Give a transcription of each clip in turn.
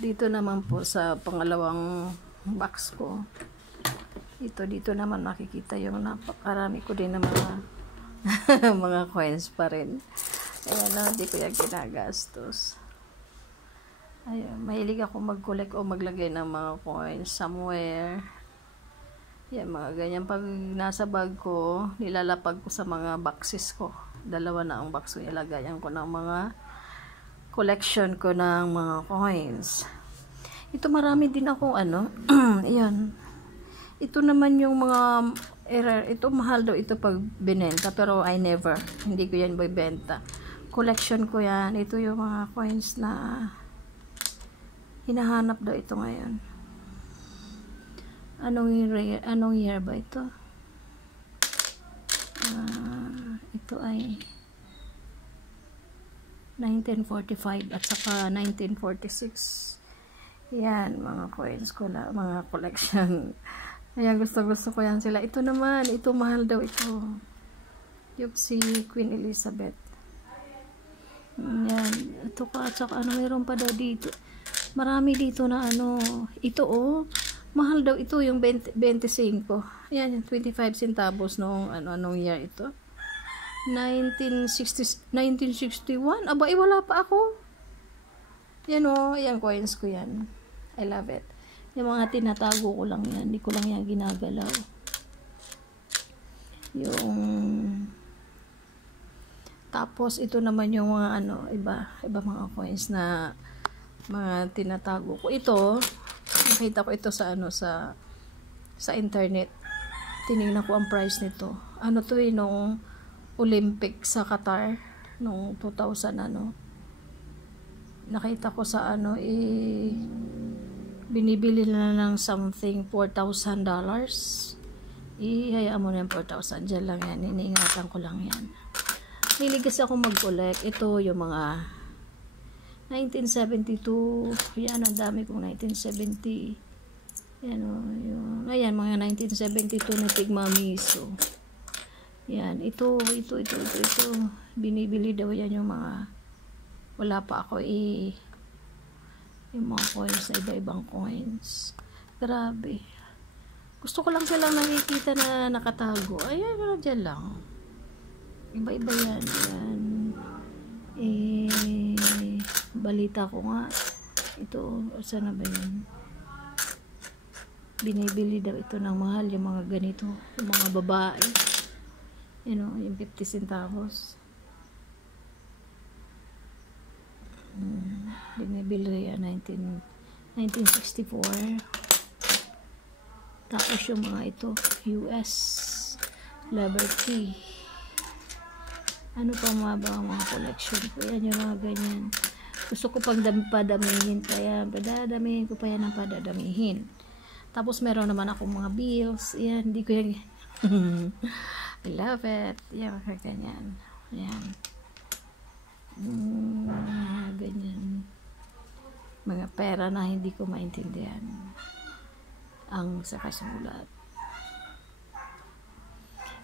Dito naman po sa pangalawang box ko, dito naman makikita yung napakarami ko din ng mga mga coins pa rin. Ayan na, hindi ko yan ginagastos. Ayun, mahilig ako mag-collect o maglagay ng mga coins somewhere. Yan, mga ganyan. Pag nasa bag ko, nilalapag ko sa mga boxes ko. Dalawa na ang box ko, ilagayan ko ng mga collection ko ng mga coins. Ito marami din ako ayan. Ito naman yung mga error. Ito mahal daw ito pag binenta, pero hindi ko yan bibenta. Collection ko yan. Ito yung mga coins na hinahanap daw ito ngayon. Anong year ba ito? Ito ay 1945 at saka 1946. Yan, mga coins ko lang, mga collection. Ayan, gusto ko yan sila. Ito naman, ito mahal daw ito. Yung si Queen Elizabeth. Yan, ito pa, at saka mayroon pa daw dito. Marami dito na ito mahal daw ito yung 25. Yan, 25 centavos noong anong year ito? 1961. Aba, wala pa ako. Yan yan coins ko yan. I love it. Yung mga tinatago ko lang yan. Hindi ko lang yan ginagalaw. Tapos ito naman yung mga iba mga coins na mga tinatago ko. Ito, nakita ko ito sa internet. Tinignan ko ang price nito. To nung Olympic sa Qatar nung 2000 nakita ko sa binibili na ng something $4,000. Hayaan mo na yung 4,000 dyan lang yan, iniingatan ko lang yan. Niligas ako mag-collect. Ito yung mga 1972. Yan, ang dami kong 1970. Ayan, mga 1972 na tigmamiso. Yan, ito. Binibili daw yan yung mga, wala pa ako yung mga coins na iba-ibang coins. Grabe. Gusto ko lang silang nakikita na nakatago. Ayan, dyan lang. Iba-iba yan. Balita ko nga. Ito, saan na ba yan? Binibili daw ito ng mahal yung mga ganito. Yung mga babae. Yung 50 centavos. Binibili yan 1964. Tapos yung mga ito US Liberty. Ano pa mga collection ko yan, yung mga ganyan. Gusto ko pang padamihin pa yan, padadamihin ko pa yan ng padadamihin. Tapos meron naman ako mga bills yan, hindi ko yan I love it yan, mga ganyan yan. Ganyan mga pera na hindi ko maintindihan ang sa kasulat.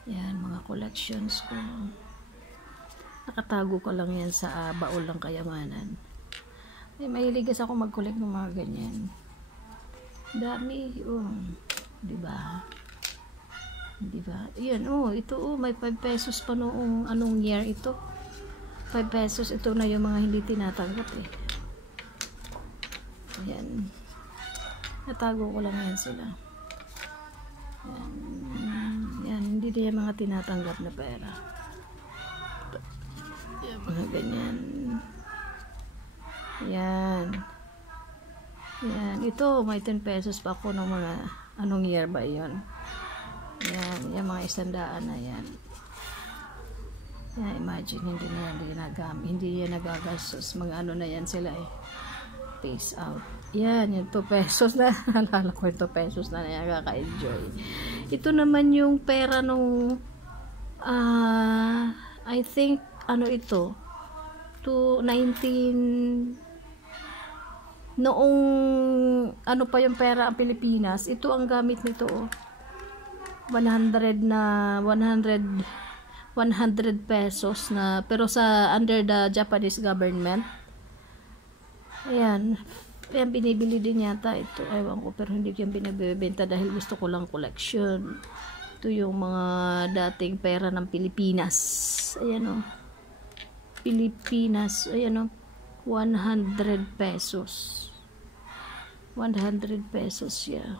Yan, mga collections ko. Nakatago ko lang yan sa baul ng kayamanan. Mahiligas ako mag-collect ng mga ganyan. Dami, diba? Yan, ito, may 5 pesos pa noong anong year ito. 5 pesos, ito na yung mga hindi tinatanggap Ayan. Natago ko lang yan sila. Yan, hindi na yung mga tinatanggap na pera. Yan, mga ganyan. Yan. Ito, may 10 pesos pa ako ng mga anong year ba yun. Yan, yung mga 100 na yan. Yan, imagine, hindi yan nagagastos. Mga na yan sila Peace out. Yan, yung 2 pesos na. Alala ko yung 2 pesos na nakaka-enjoy. Ito naman yung pera nung I think, ito? To 19 noong pa yung pera ang Pilipinas. Ito ang gamit nito 100 pesos na, pero sa under the Japanese government. Ayan, Kaya binibili din yata ito. Ewan ko, pero hindi ko yung binibenta dahil gusto ko lang collection. Ito yung mga dating pera ng Pilipinas. Ayan o. Pilipinas. Ayan o. 100 pesos. 100 pesos siya.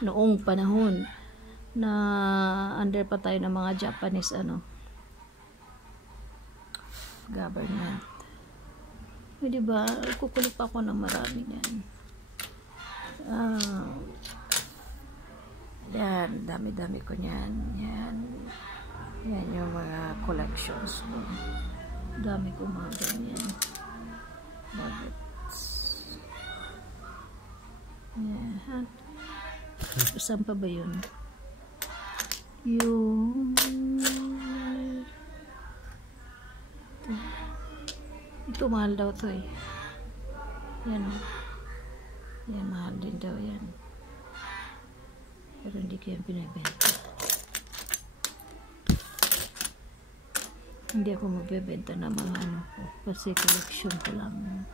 Noong panahon na under pa tayo ng mga Japanese government. Eh, diba? Kukulit pa ako ng marami yan. Yan, dami-dami ko yan. Yan yung mga collections ko. Dami ko mga ganyan. Nuggets. Yan. Saan pa ba yun? Yung ito mahal daw to eh. Yan o. Yan, mahal din daw yan. Pero hindi ko yan pinabenta. Hindi ako magbebenta ng mga ko. Kasi collection ko lang.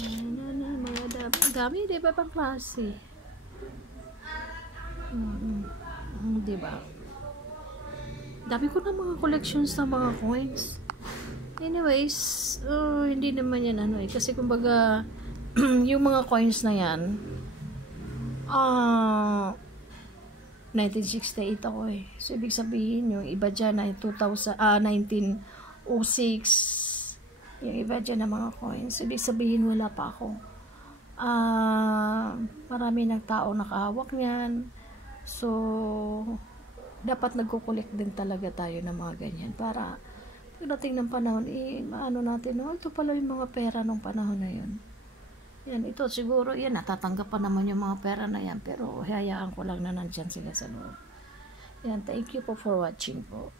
Yan, mga dami, di ba pang klase? Di ba? Dami ko na mga collections ng mga coins. Anyways, hindi naman yan kasi kumbaga yung mga coins na yan 1968 ako eh. So ibig sabihin yung iba dyan ay 1906, yung iba dyan na mga coins. So, ibig sabihin wala pa ako. Marami ng tao nakahawak niyan. So dapat nagkukulik din talaga tayo ng mga ganyan para pagdating ng panahon, maano natin, ito pala yung mga pera ng panahon na yun. Yan, ito siguro, yan, natatanggap pa naman yung mga pera na yan, pero hayaan ko lang na nandyan sila sa loob. Yan, thank you po for watching po.